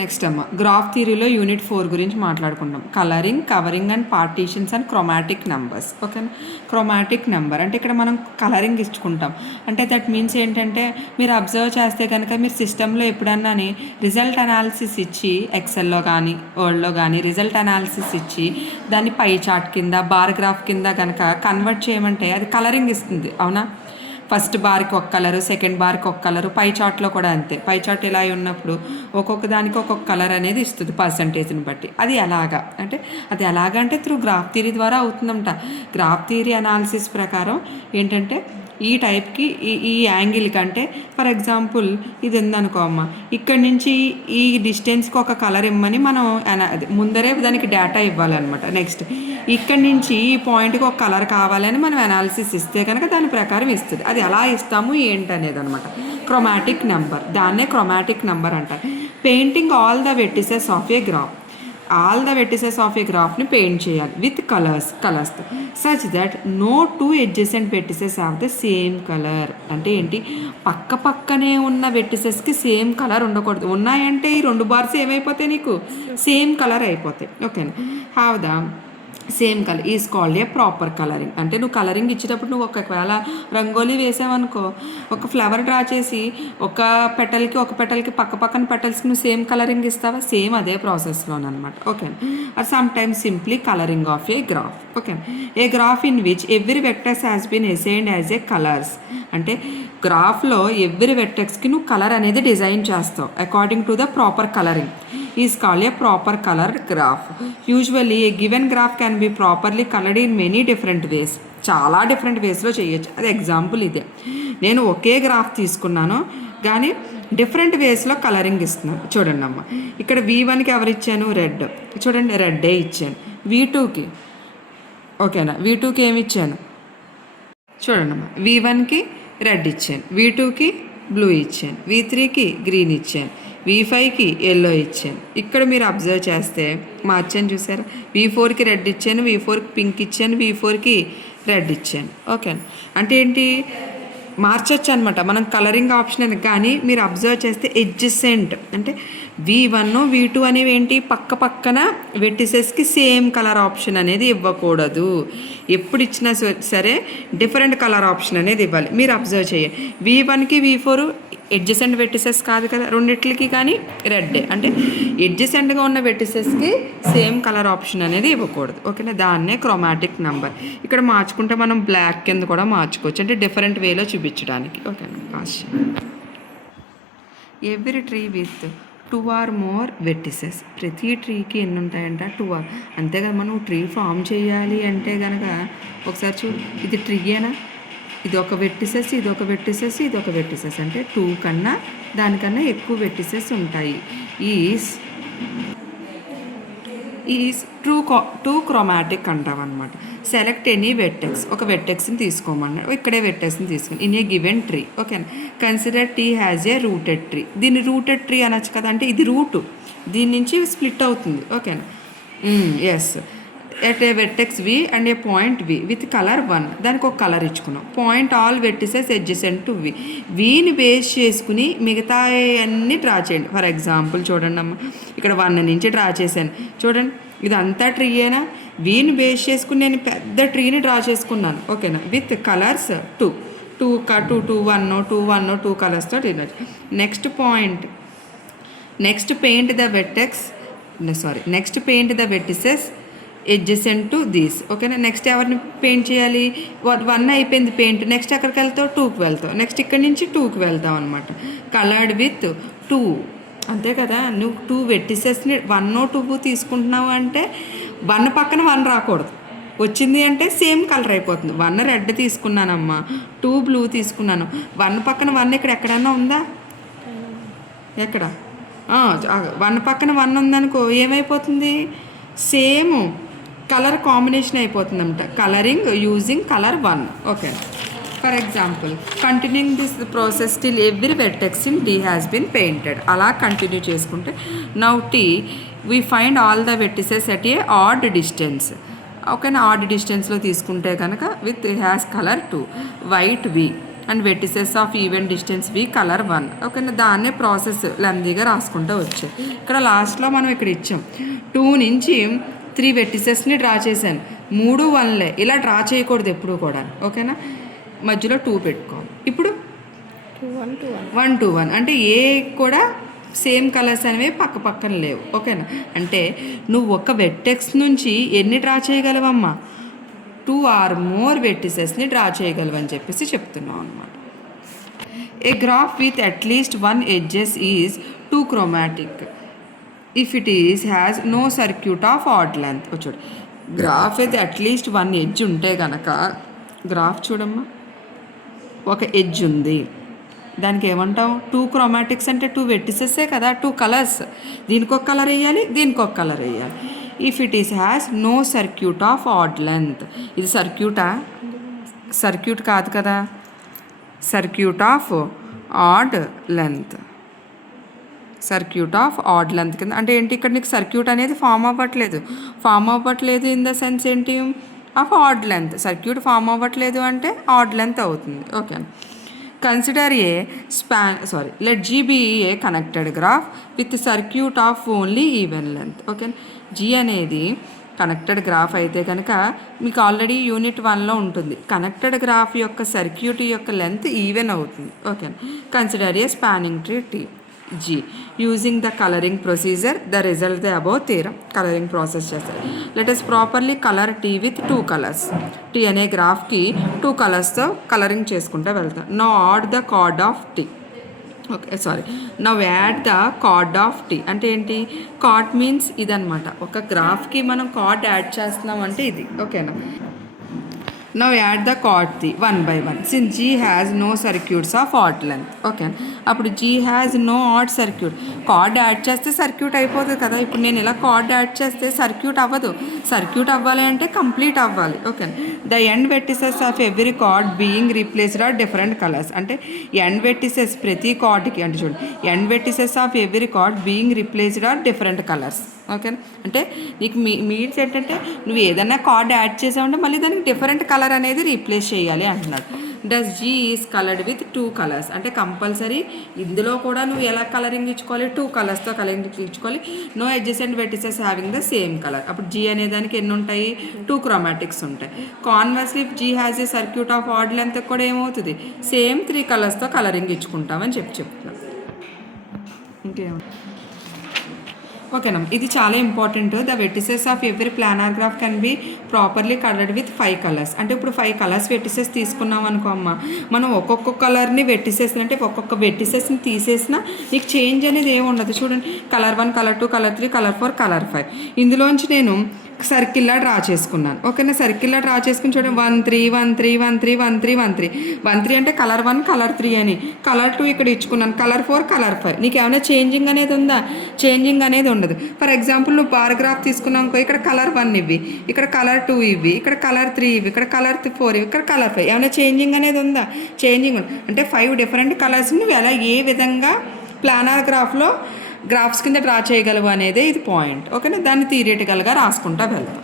Next అమ్మ graph థియరీలో unit 4 గురించి మాట్లాడుకుంటాం. Colouring, covering and partitions and chromatic numbers. ఓకేనా? క్రోమాటిక్ నెంబర్ అంటే ఇక్కడ మనం కలరింగ్ ఇచ్చుకుంటాం. అంటే దట్ మీన్స్ ఏంటంటే మీరు అబ్జర్వ్ చేస్తే కనుక మీరు సిస్టంలో ఎప్పుడన్నా రిజల్ట్ అనాలిసిస్ ఇచ్చి ఎక్సెల్లో కానీ వర్డ్లో కానీ రిజల్ట్ అనాలిసిస్ ఇచ్చి దాన్ని పై చార్ట్ కింద బార్ గ్రాఫ్ కింద కనుక కన్వర్ట్ చేయమంటే అది కలరింగ్ ఇస్తుంది. అవునా? ఫస్ట్ బార్కి ఒక కలరు, సెకండ్ బార్కి ఒక కలరు, పై చార్ట్లో కూడా అంతే. పై చార్ట్ ఇలా ఉన్నప్పుడు ఒక్కొక్క దానికి ఒక్కొక్క కలర్ అనేది ఇస్తుంది పర్సంటేజ్ని బట్టి. అది ఎలాగంటే త్రూ గ్రాఫ్ థియరీ ద్వారా అవుతుందంట. గ్రాఫ్ థియరీ అనాలిసిస్ ప్రకారం ఏంటంటే ఈ టైప్కి ఈ యాంగిల్ కంటే ఫర్ ఎగ్జాంపుల్ ఇది ఉందనుకో అమ్మ, ఇక్కడి నుంచి ఈ డిస్టెన్స్కి ఒక కలర్ ఇమ్మని మనం ముందరే దానికి డేటా ఇవ్వాలన్నమాట. నెక్స్ట్ ఇక్కడి నుంచి ఈ పాయింట్కి ఒక కలర్ కావాలని మనం అనాలిసిస్ ఇస్తే కనుక దాని ప్రకారం ఇస్తుంది. అది ఎలా ఇస్తాము ఏంటనేది అనమాట క్రోమాటిక్ నెంబర్. దాన్నే క్రోమాటిక్ నెంబర్ అంటారు. Painting all the vertices of a graph. All the vertices of a గ్రాఫ్ని పెయింట్ చేయాలి విత్ కలర్స్తో such that no two adjacent vertices have the same colour. అంటే ఏంటి? పక్కనే ఉన్న వెర్టిసెస్కి సేమ్ కలర్ ఉండకూడదు. ఉన్నాయంటే ఈ రెండు బార్స్ ఏమైపోతాయి? నీకు సేమ్ కలర్ అయిపోతాయి. ఓకేనా? Have the same colour is called a proper colouring. అంటే నువ్వు కలరింగ్ ఇచ్చేటప్పుడు నువ్వు ఒకవేళ రంగోలీ వేసావనుకో, ఒక ఫ్లవర్ డ్రా చేసి ఒక పెటల్కి పక్కన పెటల్స్కి నువ్వు సేమ్ కలరింగ్ ఇస్తావా? సేమ్ అదే ప్రాసెస్లోనమాట. Okay. Or sometimes simply colouring of a graph. Okay. A graph in which every vectors has been assigned as a colours. అంటే గ్రాఫ్లో ఎవ్రీ వెక్టర్స్కి నువ్వు కలర్ అనేది డిజైన్ చేస్తావు according to the proper colouring is called a proper colour graph. Usually a given graph can be properly coloured in many different ways. చాలా different వేస్లో చేయొచ్చు. అది example ఇదే. నేను ఒకే గ్రాఫ్ తీసుకున్నాను కానీ డిఫరెంట్ వేస్లో కలరింగ్ ఇస్తున్నాను. చూడండి అమ్మ, ఇక్కడ V1కి ఎవరు ఇచ్చాను? రెడ్. చూడండి, రెడ్డే ఇచ్చాను. V2కి ఓకేనా, V2కి ఏమి ఇచ్చాను? చూడండి అమ్మ, V1కి రెడ్ ఇచ్చాను, V2కి బ్లూ ఇచ్చాను, V3కి గ్రీన్ ఇచ్చాను, V5కి ఎల్లో ఇచ్చాను. ఇక్కడ మీరు అబ్జర్వ్ చేస్తే మార్చాను చూసారా? V4కి రెడ్ ఇచ్చాను, V4కి పింక్ ఇచ్చాను, V4కి రెడ్ ఇచ్చాను. ఓకే. అంటే ఏంటి? మార్చచ్చు అనమాట మనం కలరింగ్ ఆప్షన్ అని. కానీ మీరు అబ్జర్వ్ చేస్తే ఎడ్జసెంట్ అంటే V1 V2 అనేవి ఏంటి? పక్కన వెర్టిసెస్కి సేమ్ కలర్ ఆప్షన్ అనేది ఇవ్వకూడదు. ఎప్పుడు ఇచ్చినా సరే డిఫరెంట్ కలర్ ఆప్షన్ అనేది ఇవ్వాలి. మీరు అబ్జర్వ్ చేయండి, V1కి V4 ఎడ్జసెంట్ వెర్టిసెస్ కాదు కదా రెండిట్లకి, కానీ రెడ్. అంటే ఎడ్జసెంట్గా ఉన్న వెర్టిసెస్కి సేమ్ కలర్ ఆప్షన్ అనేది ఇవ్వకూడదు. ఓకేనా? దాన్నే క్రోమాటిక్ నెంబర్. ఇక్కడ మార్చుకుంటే మనం బ్లాక్ కింద కూడా మార్చుకోవచ్చు, అంటే డిఫరెంట్ వేలో చూపించడానికి. ఓకేనా? Pass. Every tree with 2 or more vertices. ప్రతి ట్రీకి ఎన్ని ఉంటాయంట? 2 or. అంతేగా మనం ట్రీ ఫామ్ చేయాలి అంటే కనుక ఒకసారి చూడు, ఇది ట్రీయేనా? ఇది ఒక వెర్టిసెస్, ఇది ఒక వెర్టిసెస్, ఇది ఒక వెర్టిసెస్. అంటే 2 కన్నా దానికన్నా ఎక్కువ వెర్టిసెస్ ఉంటాయి. ఈజ్ టూ క్రోమాటిక్ అంటాం అనమాట. Select any vertex. ఒక వెర్టెక్స్ని తీసుకోమన్నాడు. ఇక్కడే వెర్టెక్స్ని తీసుకుని ఇన్ ఏ గివెన్ ట్రీ. ఓకేనా? Consider T has a rooted tree. దీన్ని రూటెడ్ ట్రీ అనొచ్చు కదా, అంటే ఇది రూటు, దీని నుంచి స్ప్లిట్ అవుతుంది. ఓకేనా? Yes. At a vertex V and a point V with colour 1. దానికి ఒక కలర్ ఇచ్చుకున్నాం. Point all vertices adjacent to Vని బేస్ చేసుకుని మిగతా అన్నీ డ్రా చేయండి. ఫర్ ఎగ్జాంపుల్ చూడండి అమ్మ, ఇక్కడ 1 నుంచి డ్రా చేశాను. చూడండి, ఇదంతా ట్రీయేనా? Vని బేస్ చేసుకుని నేను పెద్ద ట్రీని డ్రా చేసుకున్నాను. ఓకేనా? విత్ కలర్స్ 2 కలర్స్తో డిన్నర్. Next point, next paint the vertices adjacent to these. ఓకేనా? నెక్స్ట్ ఎవరిని పెయింట్ చేయాలి? 1 అయిపోయింది పెయింట్. నెక్స్ట్ ఎక్కడికి వెళ్తావు? 2కి వెళ్తావు. నెక్స్ట్ ఇక్కడి నుంచి 2కి వెళ్తావు అనమాట. Coloured with 2. అంతే కదా? నువ్వు 2 వెర్టిసెస్ని 1 2 తీసుకుంటున్నావు అంటే 1 పక్కన 1 రాకూడదు. వచ్చింది అంటే సేమ్ కలర్ అయిపోతుంది. 1 రెడ్ తీసుకున్నానమ్మా, 2 బ్లూ తీసుకున్నాను. 1 పక్కన 1 ఇక్కడ ఎక్కడన్నా ఉందా? ఎక్కడ? 1 పక్కన 1 ఉందనుకో ఏమైపోతుంది? సేమ్ కలర్ కాంబినేషన్ అయిపోతుందన్నమాట. Colouring using colour 1. Okay. For example, continuing this process till every vertex in T has been painted. అలా కంటిన్యూ చేసుకుంటే now T we find all the vertices at a odd distance. ఓకేనా? Odd డిస్టెన్స్లో తీసుకుంటే కనుక with has colour 2 వైట్ V. And vertices of even distance we colour 1. ఓకేనా, దాన్నే process లెందీగా రాసుకుంటూ వచ్చాయి. ఇక్కడ లాస్ట్లో మనం ఇక్కడ ఇచ్చాం 2 నుంచి 3 వెర్టిసెస్ని డ్రా చేశాను. 3 1లే, ఇలా డ్రా చేయకూడదు ఎప్పుడు కూడా. ఓకేనా, మధ్యలో 2 పెట్టుకోవాలి. ఇప్పుడు 1 2 1 అంటే ఏ కూడా సేమ్ కలర్స్ అనేవి పక్క పక్కన లేవు. ఓకేనా, అంటే నువ్వు ఒక వెర్టెక్స్ నుంచి ఎన్ని డ్రా చేయగలవమ్మా? 2 or more వెర్టిసెస్ని డ్రా చేయగలవని చెప్పేసి చెప్తున్నాం అనమాట. A graph with at least 1 edges is two chromatic if it has no circuit of odd length. చూడు, గ్రాఫ్ అయితే అట్లీస్ట్ 1 edge ఉంటే కనుక, గ్రాఫ్ చూడమ్మా, ఒక ఎడ్జ్ ఉంది, దానికి ఏమంటాం? 2 క్రోమాటిక్స్ అంటే 2 వెర్టిసెస్సే కదా, 2 కలర్స్. దీనికి ఒక కలర్ వేయాలి, దీనికి ఒక కలర్ వేయాలి. If it has no circuit of odd length, ఇది సర్క్యూటా? సర్క్యూట్ కాదు కదా, circuit of odd length. Circuit of odd length కింద అంటే ఏంటి? ఇక్కడ నీకు సర్క్యూట్ అనేది ఫామ్ అవ్వట్లేదు ఇన్ ద సెన్స్ ఏంటి? Of odd length. Circuit form అవ్వట్లేదు అంటే ఆడ్ లెంత్ అవుతుంది. Okay, consider a let G be a connected graph with circuit of only even length. Okay, G అనేది కనెక్టెడ్ గ్రాఫ్ అయితే కనుక మీకు ఆల్రెడీ యూనిట్ 1లో ఉంటుంది. కనెక్టెడ్ గ్రాఫ్ యొక్క సర్క్యూట్ యొక్క లెంత్ ఈవెన్ అవుతుంది. Okay, consider a spanning tree T G using the colouring procedure the result the above theorem. Colouring process చేస్తారు. Let us properly colour T with 2 colours. T అనే గ్రాఫ్కి 2 కలర్స్తో colouring చేసుకుంటూ వెళ్తాం. Now add the chord of T. Okay, now add the chord of T అంటే ఏంటి? Card means ఇదనమాట. ఒక గ్రాఫ్కి మనం కార్డ్ యాడ్ చేస్తున్నాం అంటే ఇది. ఓకేనా, now add the chord T 1 by 1 since G has no circuits of odd length. Okay, అప్పుడు G has no odd circuit. Chord add చేస్తే సర్క్యూట్ అయిపోతుంది కదా. ఇప్పుడు నేను ఇలా కార్డ్ యాడ్ చేస్తే సర్క్యూట్ అవ్వదు. సర్క్యూట్ అవ్వాలి అంటే కంప్లీట్ అవ్వాలి. Okay, the end vertices of every chord being replaced are different colours. అంటే ఎండ్ వెర్టిసెస్ ప్రతి కార్డ్కి అంటే చూడండి, end vertices of every chord being replaced are different colours. ఓకేనా, అంటే నీకు మీన్స్ ఏంటంటే నువ్వు ఏదైనా కార్డ్ యాడ్ చేసావంటే మళ్ళీ దానికి డిఫరెంట్ కలర్ అనేది రీప్లేస్ చేయాలి అంటున్నాడు. Does G is coloured with 2 colours అంటే కంపల్సరీ ఇందులో కూడా నువ్వు ఎలా కలరింగ్ ఇచ్చుకోవాలి? 2 కలర్స్తో కలరింగ్ ఇచ్చుకోవాలి. No adjacent vertices having the same colour. అప్పుడు G అనే దానికి ఎన్ని ఉంటాయి? 2 క్రోమాటిక్స్ ఉంటాయి. Conversely G has a circuit of odd length కూడా ఏమవుతుంది? సేమ్ 3 కలర్స్తో కలరింగ్ ఇచ్చుకుంటామని చెప్తున్నాం. ఇంకేమో ఓకేనా, ఇది చాలా important. The vertices of every planar graph can be properly coloured with 5 colours. అంటే ఇప్పుడు 5 కలర్స్ వెర్టిసెస్ తీసుకున్నాం అనుకో అమ్మ, మనం ఒక్కొక్క కలర్ని వెర్టిసెస్ అంటే ఒక్కొక్క వెర్టిసెస్ని తీసేసినా నీకు చేంజ్ అనేది ఏమి ఉండదు. చూడండి, colour 1 colour 2 colour 3 colour 4 colour 5. ఇందులోంచి నేను సర్కిల్లా డ్రా చేసుకున్నాను. ఓకేనా, సర్కిల్లా డ్రా చేసుకుని చూడండి 1 3 1 3 1 3 1 3 1 3 1 3 అంటే కలర్ 1 కలర్ 3 అని, కలర్ 2 ఇక్కడ ఇచ్చుకున్నాను, కలర్ 4 కలర్ 5. నీకు ఏమైనా చేంజింగ్ అనేది ఉందా? చేంజింగ్ అనేది ఉండదు. ఫర్ ఎగ్జాంపుల్ నువ్వు పారాగ్రాఫ్ తీసుకున్నావు అనుకో, ఇక్కడ కలర్ 1 ఇవి, ఇక్కడ కలర్ 2 ఇవి, ఇక్కడ కలర్ 3 ఇవి, ఇక్కడ కలర్ 4 ఇవి, ఇక్కడ కలర్ 5. ఏమైనా చేంజింగ్ అనేది ఉందా? చేంజింగ్ ఉంది. అంటే 5 డిఫరెంట్ కలర్స్ని నువ్వు ఎలా ఏ విధంగా ప్లానార్ గ్రాఫ్లో గ్రాఫ్స్ కింద డ్రా చేయగలవు అనేది ఇది పాయింట్. ఓకేనా, దాన్ని థియరిటికల్గా రాసుకుంటా వెళ్తాం.